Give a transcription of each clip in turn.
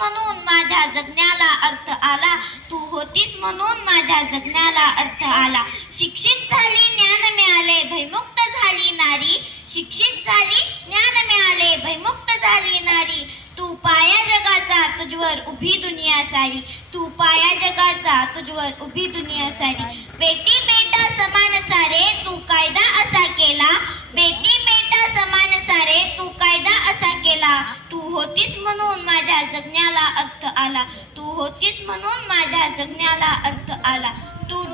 म्हणून माझ्या जगण्याला अर्थ आला, तू होतीस म्हणून माझ्या जगण्याला अर्थ आला. शिक्षित झाली ज्ञान मिळाले भयमुक्त झाली नारी, शिक्षित झाली ज्ञान मिळाले भयमुक्त झाली नारी. तू पाया जगाचा तुझवर उभी दुनिया सारी, तू पाया जगाचा तुझवर उभी दुनिया सारी. बेटी बेटा समान सारे तू कायदा असा केला, बेटी बेटा समान सारे तू कायदा असा केला. तू होतीस म्हणून माझ्या जगण्याला अर्थ आला, तू होतीस म्हणून माझ्या जगण्याला अर्थ आला. तू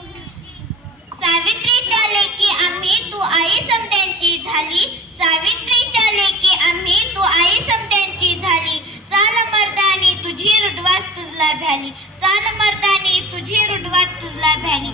सावित्रीच्या लेकी आम्ही, तू आई समद्यांची झाली, सावित्रीच्या लेकी आम्ही, तू आई समद्यांची झाली. चाल मर्दानी तुझी रुडवात तुझला भ्याली, चाल मर्दानी तुझी रुडवात तुझला भ्याली.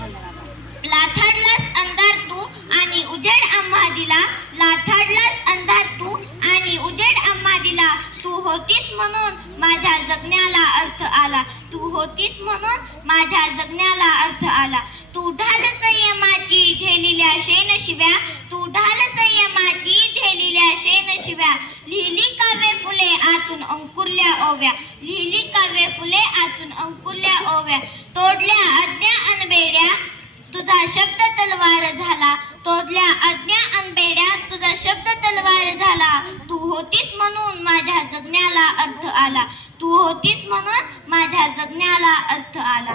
लाथाडलास अंधार तू आणि उजेड आम्हा दिला, लाथाडलास अंधार तू आणि उजेड आम्हा दिला. तू होतीस म्हणून माझ्या जगण्याला अर्थ आला, तू होतीस म्हणून माझ्या जगण्याला अर्थ आला. तू ढाल संयमाची झेलिल्या शेन शिव्या, तू ढाल संयमाची झेलिल्या शेन शिव्या. लिहिली काव्य फुले आतून अंकुरल्या ओव्या, लिहिली काव्य फुले आतून अंकुरल्या ओव्या. तोडल्या आज्ञा अनबेड्या तुझा शब्द तलवार झाला, तोडल्या आज्ञा अनबेड्या तुझा शब्द तलवार झाला. तू होतीस म्हणून माझ्या जगण्याला अर्थ आला, तू होतीस म्हणून माझ्या जगण्याला अर्थ आला.